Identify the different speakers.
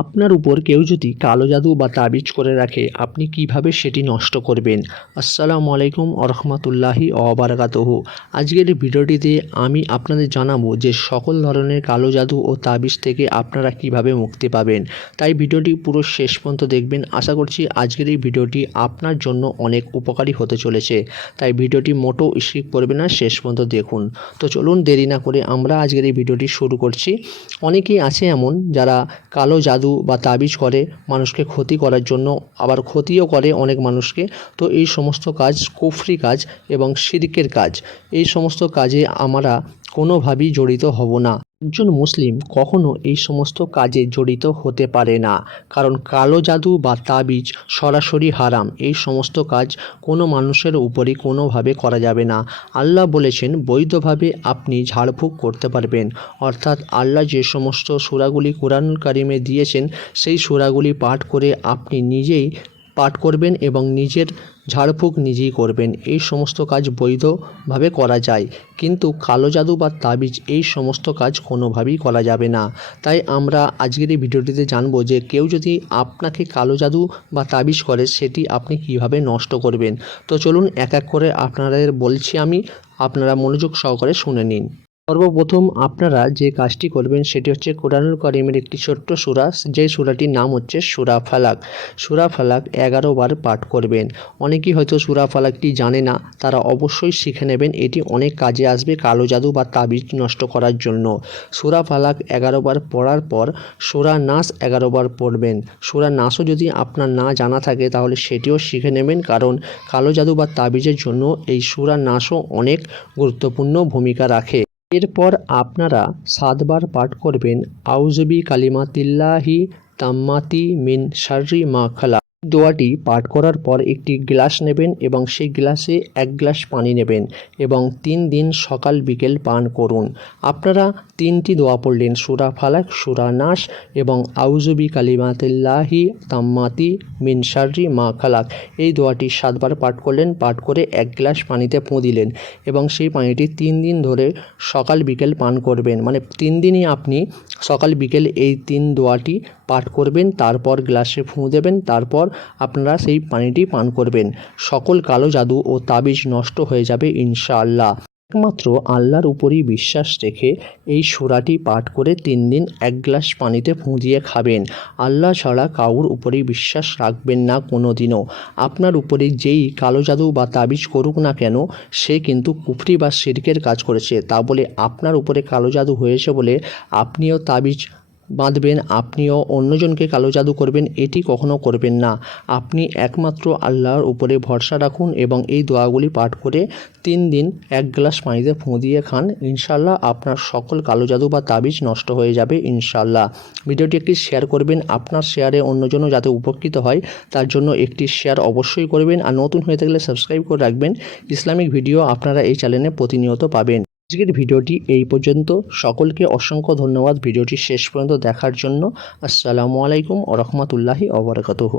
Speaker 1: আপনার উপর কেউ যদি কালো জাদু বা তাবিজ করে রাখে, আপনি কীভাবে সেটি নষ্ট করবেন? আসসালামু আলাইকুম আরহামতুল্লাহি অবরাকাতহ আজকের ভিডিওটিতে আমি আপনাদের জানাব যে সকল ধরনের কালো জাদু ও তাবিজ থেকে আপনারা কীভাবে মুক্তি পাবেন। তাই ভিডিওটি পুরো শেষ পর্যন্ত দেখবেন। আশা করছি আজকের এই ভিডিওটি আপনার জন্য অনেক উপকারী হতে চলেছে। তাই ভিডিওটি মোটো স্কিপ করবে না, শেষ পর্যন্ত দেখুন। তো চলুন দেরি না করে আমরা আজকের এই ভিডিওটি শুরু করছি। অনেকেই আছে এমন যারা কালো জাদু বা তাবিজ করে মানুষকে ক্ষতি করার জন্য, আবার ক্ষতিও করে অনেক মানুষকে। তো এই সমস্ত কাজ কুফরি কাজ এবং শিরকের কাজ। এই সমস্ত কাজে আমরা কোনোভাবেই জড়িত হব না। একজন মুসলিম কখনো এই সমস্ত কাজে জড়িত হতে পারে না। কারণ কালো জাদু বা তাবিজ সরাসরি হারাম। এই সমস্ত কাজ কোনো মানুষের উপরই কোনোভাবে করা যাবে না। আল্লাহ বলেছেন, বৈধভাবে আপনি ঝাড়ফুঁক করতে পারবেন। অর্থাৎ আল্লাহ যে সমস্ত সুরাগুলি কোরআন কারিমে দিয়েছেন, সেই সুরাগুলি পাঠ করে আপনি নিজেই পাঠ করবেন এবং নিজের ঝাড়ফুঁক নিজেই করবেন। এই সমস্ত কাজ বৈধভাবে করা যায়। কিন্তু কালো জাদু বা তাবিজ এই সমস্ত কাজ কোনোভাবেই করা যাবে না। তাই আমরা আজকের এই ভিডিওটিতে জানব যে কেউ যদি আপনাকে কালো জাদু বা তাবিজ করে, সেটি আপনি কীভাবে নষ্ট করবেন? তো চলুন এক এক করে আপনাদের বলছি আমি। আপনারা মনোযোগ সহকারে শুনে নিন। সর্বপ্রথম আপনারা যে কাজটি করবেন সেটি হচ্ছে কোরআনুল করিমের একটি ছোট্ট সুরা যে সুরাটির নাম হচ্ছে সুরা ফালাক। সুরা ফালাক এগারো বার পাঠ করবেন। অনেকেই হয়তো সুরা ফালাকটি জানে না, তারা অবশ্যই শিখে নেবেন, এটি অনেক কাজে আসবে কালো জাদু বা তাবিজ নষ্ট করার জন্য। সুরা ফালাক এগারো বার পড়ার পর সুরা নাস এগারো বার পড়বেন। সুরা নাসও যদি আপনার না জানা থাকে, তাহলে সেটিও শিখে নেবেন, কারণ কালো জাদু বা তাবিজের জন্য এই সুরা নাসও অনেক গুরুত্বপূর্ণ ভূমিকা রাখে। এরপর আপনারা সাতবার পাঠ করবেন আউজবি কালিমাতিল্লাহি তাম্মাতি মিন শাররি মা খালা দোয়াটি পাঠ করার পর একটি গ্লাস নেবেন এবং সেই গ্লাসে এক গ্লাস পানি নেবেন এবং তিন দিন সকাল বিকেল পান করুন। আপনারা তিনটি দোয়া পড়লেন, সুরা ফালাক, সুরা নাস এবং আউজবি কালিমাতিল্লাহি তাম্মাতি মিন শাররি মা খালাক। এই দোয়াটি সাতবার পাঠ করলেন, পাঠ করে এক গ্লাস পানিতে ফোঁ দিলেন এবং সেই পানিটি তিন দিন ধরে সকাল বিকেল পান করবেন। মানে তিন দিনই আপনি সকাল বিকেল এই তিন দোয়াটি পাঠ করবেন, তারপর গ্লাসে ফুঁ দেবেন, তারপর আপনারা সেই পানিটি পান করবেন। সকল কালো জাদু ও তাবিজ নষ্ট হয়ে যাবে ইনশাআল্লাহ। একমাত্র আল্লাহর উপরই বিশ্বাস রেখে এই সুরাটি পাঠ করে তিন দিন এক গ্লাস পানিতে ফুঁ দিয়ে খাবেন। আল্লাহ ছাড়া কাউর উপরেই বিশ্বাস রাখবেন না কোনো দিনও আপনার উপরে যেই কালো জাদু বা তাবিজ করুক না কেন, সে কিন্তু কুফরি বা শিরকের কাজ করেছে। তা বলে আপনার উপরে কালো জাদু হয়েছে বলে আপনিও তাবিজ বাঁধবেন, আপনিও অন্যজনকে কালো জাদু করবেন, এটি কখনো করবেন না। আপনি একমাত্র আল্লাহর উপরে ভরসা রাখুন এবং এই দোয়াগুলি পাঠ করে তিন দিন এক গ্লাস পানিতে ফুঁ দিয়ে খান। ইনশাল্লাহ আপনার সকল কালো জাদু বা তাবিজ নষ্ট হয়ে যাবে ইনশাল্লাহ ভিডিওটি একটি শেয়ার করবেন, আপনার শেয়ারে অন্যজনও যাতে উপকৃত হয়, তার জন্য একটি শেয়ার অবশ্যই করবেন। আর নতুন হয়ে থাকলে সাবস্ক্রাইব করে রাখবেন। ইসলামিক ভিডিও আপনারা এই চ্যানেলে প্রতিনিয়ত পাবেন। আজকের ভিডিওটি এই পর্যন্ত। সকলকে অসংখ্য ধন্যবাদ। ভিডিওটি শেষ পর্যন্ত দেখার জন্য। আসসালামু আলাইকুম রহমতুল্লাহি অবরাকাতুহ